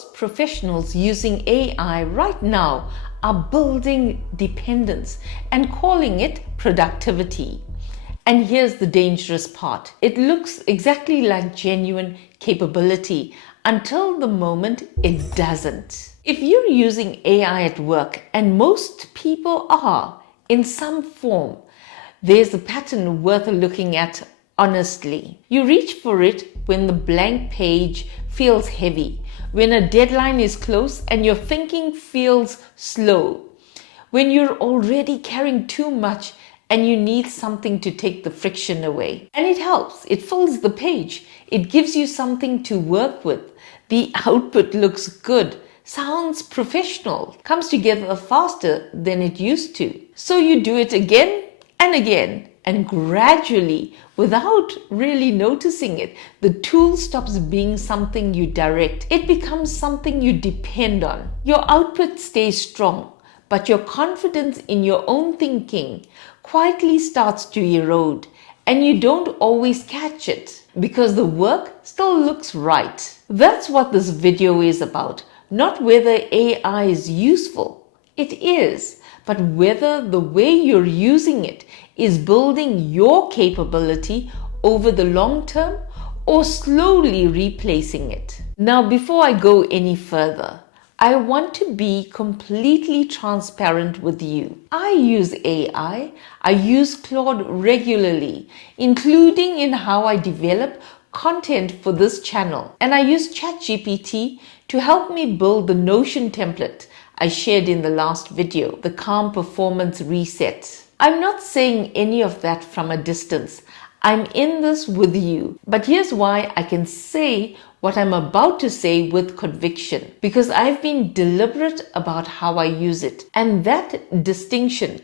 Most professionals using AI right now are building dependence and calling it productivity. And here's the dangerous part. It looks exactly like genuine capability until the moment it doesn't. If you're using AI at work, and most people are in some form, there's a pattern worth looking at honestly. You reach for it when the blank page feels heavy, when a deadline is close and your thinking feels slow, when you're already carrying too much and you need something to take the friction away. And it helps. It fills the page. It gives you something to work with. The output looks good, sounds professional, comes together faster than it used to. So you do it again and again, and gradually, without really noticing it, the tool stops being something you direct. It becomes something you depend on. Your output stays strong, but your confidence in your own thinking quietly starts to erode, and you don't always catch it because the work still looks right. That's what this video is about, not whether AI is useful. It is, but whether the way you're using it is building your capability over the long term or slowly replacing it. Now, before I go any further, I want to be completely transparent with you. I use AI. I use Claude regularly, including in how I develop content for this channel. And I use ChatGPT to help me build the Notion template I shared in the last video, the Calm Performance Reset. I'm not saying any of that from a distance. I'm in this with you. But here's why I can say what I'm about to say with conviction, because I've been deliberate about how I use it. And that distinction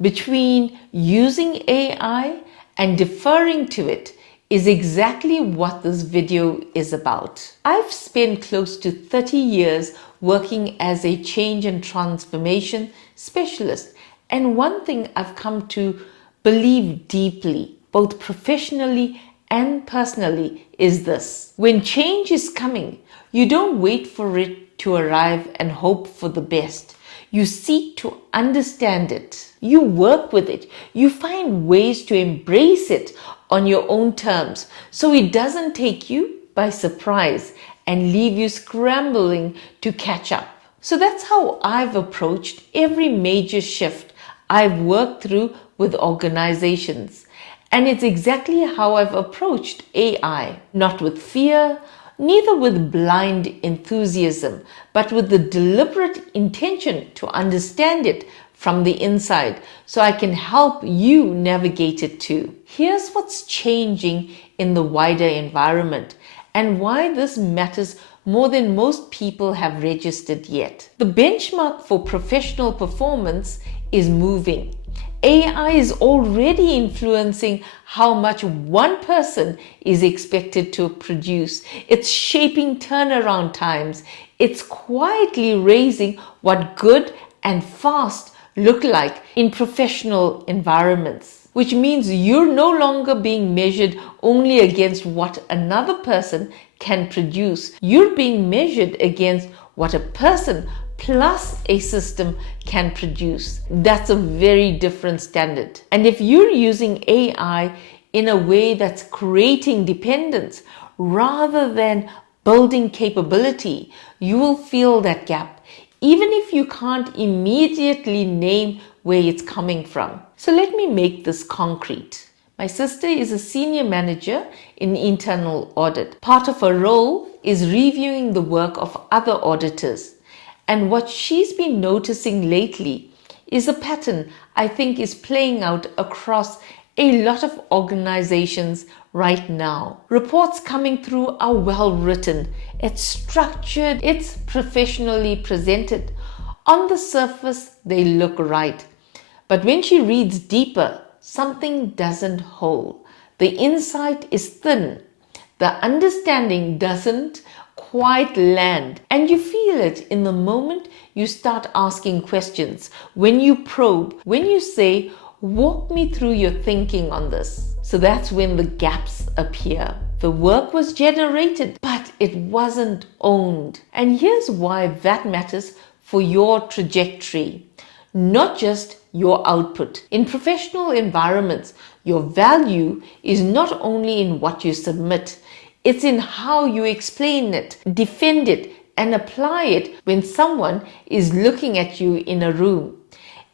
between using AI and deferring to it is exactly what this video is about. I've spent close to 30 years working as a change and transformation specialist. And one thing I've come to believe deeply, both professionally and personally, is this. When change is coming, you don't wait for it to arrive and hope for the best. You seek to understand it. You work with it. You find ways to embrace it on your own terms so it doesn't take you by surprise and leave you scrambling to catch up. So that's how I've approached every major shift I've worked through with organizations. And it's exactly how I've approached AI, not with fear, neither with blind enthusiasm, but with the deliberate intention to understand it from the inside so I can help you navigate it too. Here's what's changing in the wider environment and why this matters more than most people have registered yet. The benchmark for professional performance is moving. AI is already influencing how much one person is expected to produce. It's shaping turnaround times. It's quietly raising what good and fast look like in professional environments, which means you're no longer being measured only against what another person can produce. You're being measured against what a person plus a system can produce. That's a very different standard. And if you're using AI in a way that's creating dependence rather than building capability, you will feel that gap, even if you can't immediately name where it's coming from. So let me make this concrete. My sister is a senior manager in internal audit. Part of her role is reviewing the work of other auditors. And what she's been noticing lately is a pattern I think is playing out across a lot of organizations right now. Reports coming through are well written, it's structured, it's professionally presented. On the surface, they look right. But when she reads deeper, something doesn't hold. The insight is thin. The understanding doesn't quite land, and you feel it in the moment you start asking questions, when you probe, when you say, walk me through your thinking on this. So that's when the gaps appear. The work was generated, but it wasn't owned. And here's why that matters for your trajectory, not just your output. In professional environments, your value is not only in what you submit, it's in how you explain it, defend it, and apply it when someone is looking at you in a room.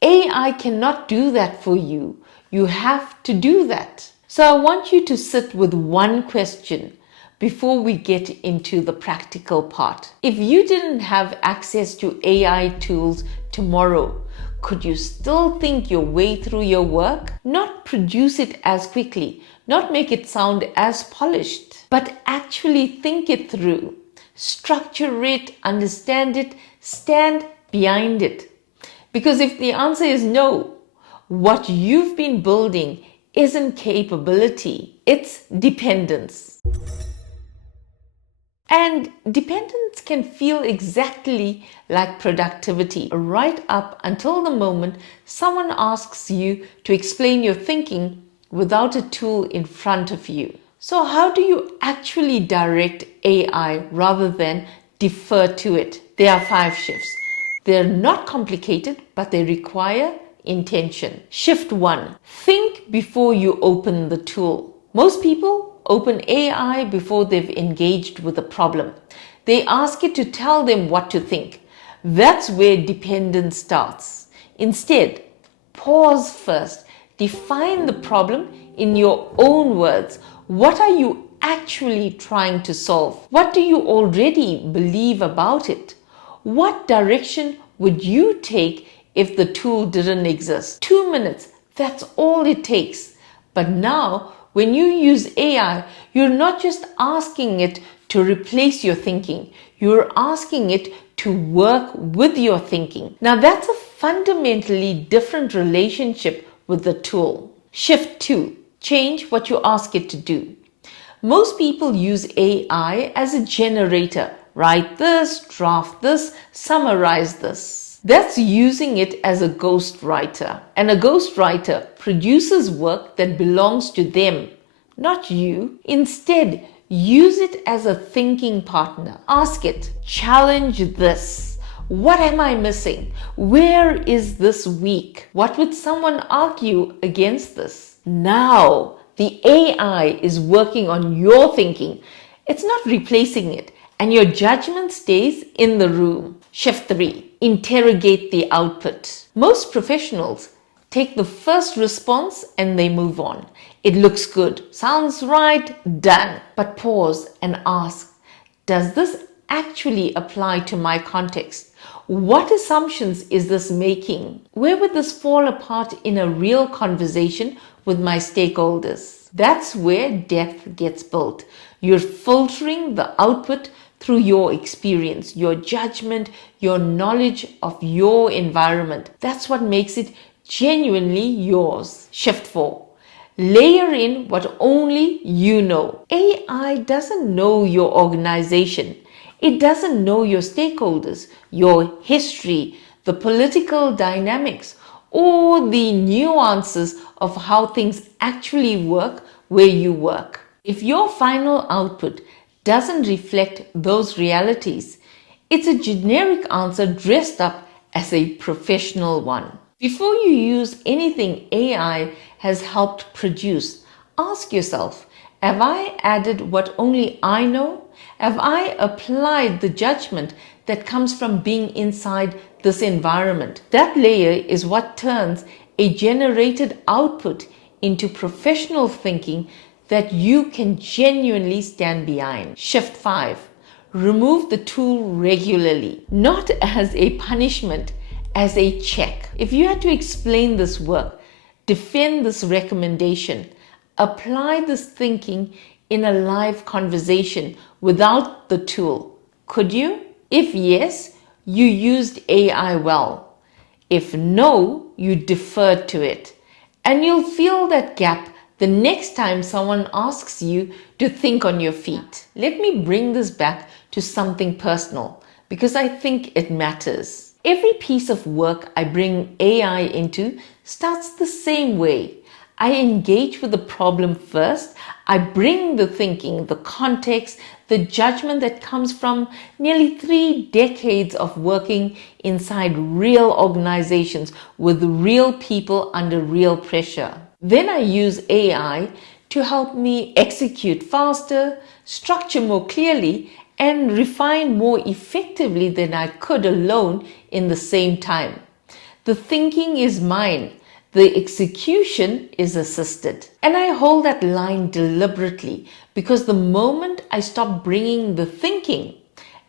AI cannot do that for you. You have to do that. So I want you to sit with one question before we get into the practical part. If you didn't have access to AI tools tomorrow, could you still think your way through your work? Not produce it as quickly, not make it sound as polished, but actually think it through. Structure it, understand it, stand behind it. Because if the answer is no, what you've been building isn't capability, it's dependence. And dependence can feel exactly like productivity, right up until the moment someone asks you to explain your thinking without a tool in front of you. So how do you actually direct AI rather than defer to it? There are 5 shifts. They're not complicated, but they require intention. Shift 1. Think before you open the tool. Most people open AI before they've engaged with a problem. They ask it to tell them what to think. That's where dependence starts. Instead, pause first. Define the problem in your own words. What are you actually trying to solve? What do you already believe about it? What direction would you take if the tool didn't exist? 2 minutes, that's all it takes. But now, when you use AI, you're not just asking it to replace your thinking, you're asking it to work with your thinking. Now that's a fundamentally different relationship with the tool. Shift 2. Change what you ask it to do. Most people use AI as a generator. Write this, draft this, summarize this. That's using it as a ghostwriter. And a ghostwriter produces work that belongs to them, not you. Instead, use it as a thinking partner. Ask it, challenge this. What am I missing? Where is this weak? What would someone argue against this? Now, the AI is working on your thinking. It's not replacing it, and your judgment stays in the room. Shift 3. Interrogate the output. Most professionals take the first response and they move on. It looks good, sounds right, done. But pause and ask, does this actually apply to my context? What assumptions is this making? Where would this fall apart in a real conversation with my stakeholders? That's where depth gets built. You're filtering the output through your experience, your judgment, your knowledge of your environment. That's what makes it genuinely yours. Shift 4. Layer in what only you know. AI doesn't know your organization. It doesn't know your stakeholders, your history, the political dynamics, or the nuances of how things actually work where you work. If your final output doesn't reflect those realities, it's a generic answer dressed up as a professional one. Before you use anything AI has helped produce, ask yourself, have I added what only I know? Have I applied the judgment that comes from being inside this environment? That layer is what turns a generated output into professional thinking that you can genuinely stand behind. Shift 5. Remove the tool regularly, not as a punishment, as a check. If you had to explain this work, defend this recommendation, apply this thinking in a live conversation without the tool, could you? If yes, you used AI well. If no, you deferred to it. And you'll feel that gap the next time someone asks you to think on your feet. Let me bring this back to something personal because I think it matters. Every piece of work I bring AI into starts the same way. I engage with the problem first. I bring the thinking, the context, the judgment that comes from nearly 3 decades of working inside real organizations with real people under real pressure. Then I use AI to help me execute faster, structure more clearly, and refine more effectively than I could alone in the same time. The thinking is mine. The execution is assisted. And I hold that line deliberately because the moment I stop bringing the thinking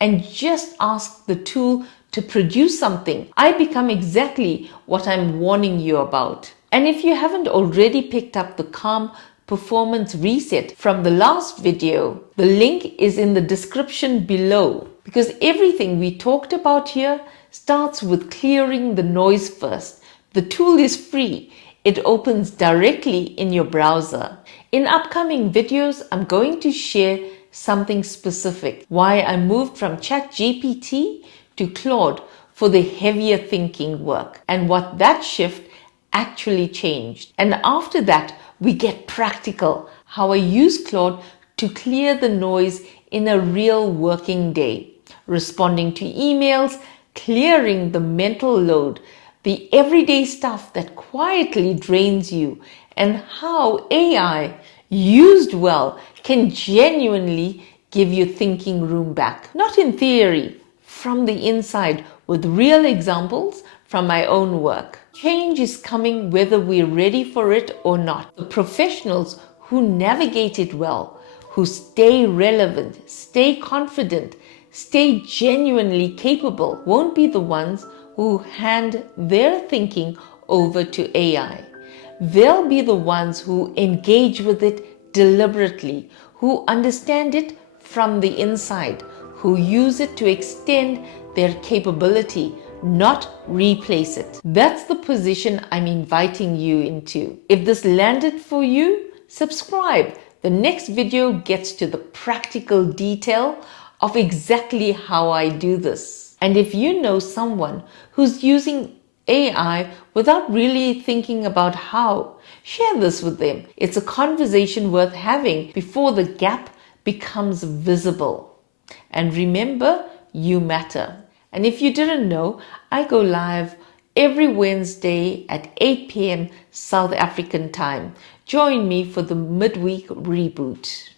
and just ask the tool to produce something, I become exactly what I'm warning you about. And if you haven't already picked up the Calm Performance Reset from the last video, the link is in the description below, because everything we talked about here starts with clearing the noise first. The tool is free. It opens directly in your browser. In upcoming videos, I'm going to share something specific, why I moved from ChatGPT to Claude for the heavier thinking work, and what that shift actually changed. And after that, we get practical, how I use Claude to clear the noise in a real working day, responding to emails, clearing the mental load, the everyday stuff that quietly drains you, and how AI, used well, can genuinely give you thinking room back. Not in theory, from the inside, with real examples from my own work. Change is coming whether we're ready for it or not. The professionals who navigate it well, who stay relevant, stay confident, stay genuinely capable, won't be the ones who hand their thinking over to AI. They'll be the ones who engage with it deliberately, who understand it from the inside, who use it to extend their capability, not replace it. That's the position I'm inviting you into. If this landed for you, subscribe. The next video gets to the practical detail of exactly how I do this. And if you know someone who's using AI without really thinking about how, share this with them. It's a conversation worth having before the gap becomes visible. And remember, you matter. And if you didn't know, I go live every Wednesday at 8 p.m. South African time. Join me for the midweek reboot.